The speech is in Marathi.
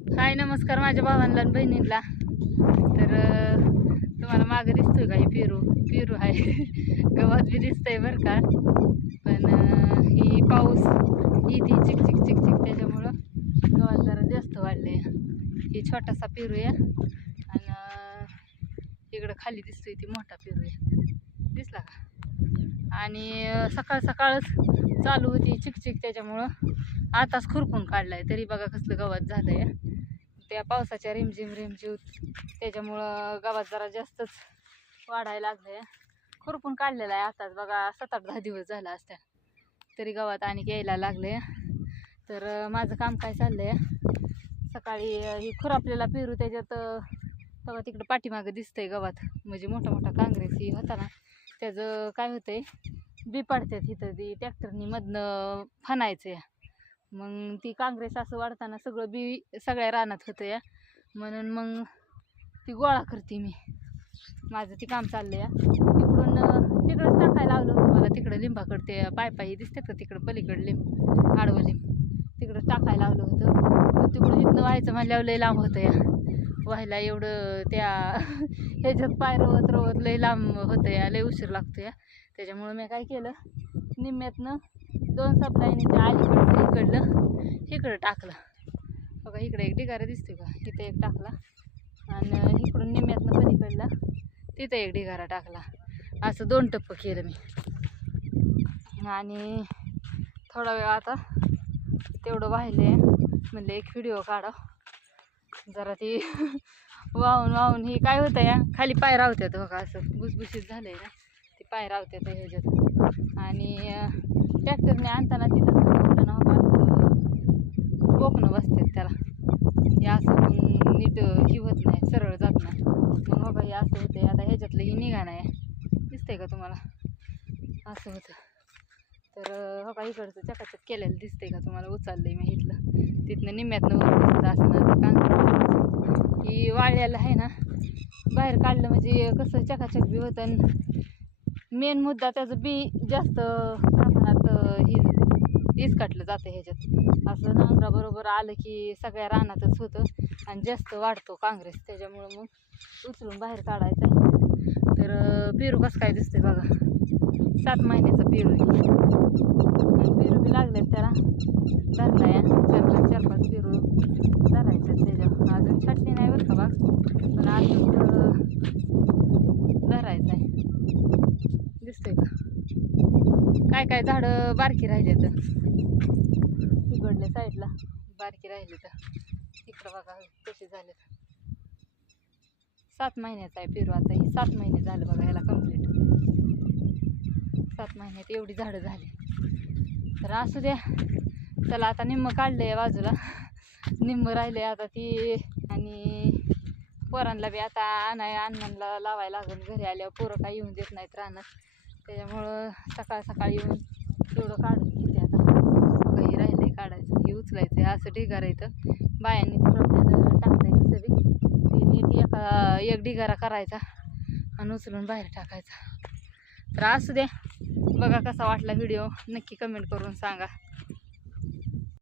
हाय नमस्कार माझ्या भावांना आणि बहिणींना. तर तुम्हाला मागे दिसतोय का? ही पेरू पेरू आहे. गवत बी दिसतंय बरं का. पण ही पाऊस ती चिक चिक चिक चिक त्याच्यामुळं गवत जरा जास्त वाढले. ही छोटासा पेरू आहे आणि इकडं खाली दिसतोय ती मोठा पेरू आहे. दिसला का? आणि सकाळ सकाळच चालू होती चिकचिक त्याच्यामुळं आताच खुरपून काढलाय तरी बघा कसलं गवत झालंय. त्या पावसाच्या रिमझिम रिमझिम त्याच्यामुळं गवत जरा जास्तच वाढायला लागलंय. खुरपून काढलेला आहे आताच बघा 7-8-10 दिवस झाला असत्या तरी गवत आणि यायला लागले. तर माझं काम काय चाललंय, सकाळी ही खुरपलेला पेरू त्याच्यात बघा तिकडं पाठीमागं दिसतंय गवत, म्हणजे मोठा मोठा काँग्रेस ही होता ना, त्याचं काय होतंय बी पडतात इथं ती ट्रॅक्टरनी मधनं फनायचं. मग ती काँग्रेस असं वाढताना सगळं बी सगळ्या रानात होतं या, म्हणून मग ती गोळा करते मी. माझं ती काम चाललं या. तिकडून तिकडंच टाकायला लावलं होतं मला, तिकडं लिंबाकडं ते पायपाई दिसतात का तिकडं पलीकडं लिंब आडवं लिंब तिकडं टाकायला लावलं होतं. तिकडून इथनं व्हायचं म्हणल्यावर लय लांब होतं या व्हायला, एवढं त्या ह्याच्यात पाय रवत रवत लय लांब होतं या, लय उशीर लागतो या. त्याच्यामुळं मी काय केलं, निम्म्यातनं 2 सप्लायनीच्या अलीकडचं इकडं टाकलं. बघा इकडे एक ढिगारा दिसतोय का, इथं एक टाकला आणि इकडून निम्म्यातनं पलीकडला तिथं एक ढिगारा टाकला. असं 2 टप्पं केलं मी. आणि थोडा वेळ आता तेवढं वाहिले म्हणलं एक व्हिडिओ काढा जरा. ती वाहून वाहून ही काय होतं या खाली पाय रावत्यात बघा, असं भुसभुशीत झालंय ना, ती पाय रावत्यात ह्याच्यात. आणि ट्रॅक्टरने आणताना तिथं सांगितलं ना बघा, असं बोकणं बसतात त्याला, हे असं मग नीट ही होत नाही, सरळ जात नाही. मग बघा हे असं होतं. आता ह्याच्यातलं ही निघा नाही, दिसतंय का तुम्हाला? असं होतं. तर बघा इकडचं चकाचक केलेलं दिसतंय का तुम्हाला? उचललंय मी इथलं, तिथनं निम्म्यातनं वर दिसत असं कांदा ही वाळलेलं आहे ना, बाहेर काढलं म्हणजे कसं चकाचक बी होतं. आणि मेन मुद्दा त्याचं बी जास्त प्रमाणात ही इसकाटलं जातं ह्याच्यात. असं नांगराबरोबर आलं की सगळ्या रानातच होतं आणि जास्त वाढतो काँग्रेस, त्याच्यामुळं मग उचलून बाहेर काढायचं आहे. तर पेरू कसं काय दिसतंय बघा, 7 महिन्याचा पेरू आहे. पेरू बी लागलेत त्याला, धरला या 4-5 पेरू धरायचं त्याच्यावर. अजून छाटली नाही बरं का बाग, पण अजून धरायचं आहे. दिसतंय का? काय काय झाडं बारकी राहिले तर तिकडल्या साईडला बारकी राहिले तर इकडं बघा कसे झाले. 7 महिन्याचा आहे पेरू. आता ही 7 महिने झालं बघा ह्याला कंप्लीट. 7 महिन्यात एवढी झाडं झाली. तर असू द्या, चला आता निम्म काढलं आहे बाजूला, निम्म राहिले आता ती. आणि पोरांना बी आता अण्णांना लावायला लागून घरी आल्यावर पोरं काय येऊन देत नाहीत रानात, त्याच्यामुळं सकाळ सकाळी येऊन तेवढं काढून घेते. आता काही राहिले काढायचं, हे उचलायचं आहे. असं ढिगारा इथं बायांनी आपल्याला टाकताय तसं बी ती नीट एक ढिगारा करायचा आणि उचलून बाहेर टाकायचा. तर असू द्या, बघा कसा वाटला व्हिडिओ नक्की कमेंट करून सांगा.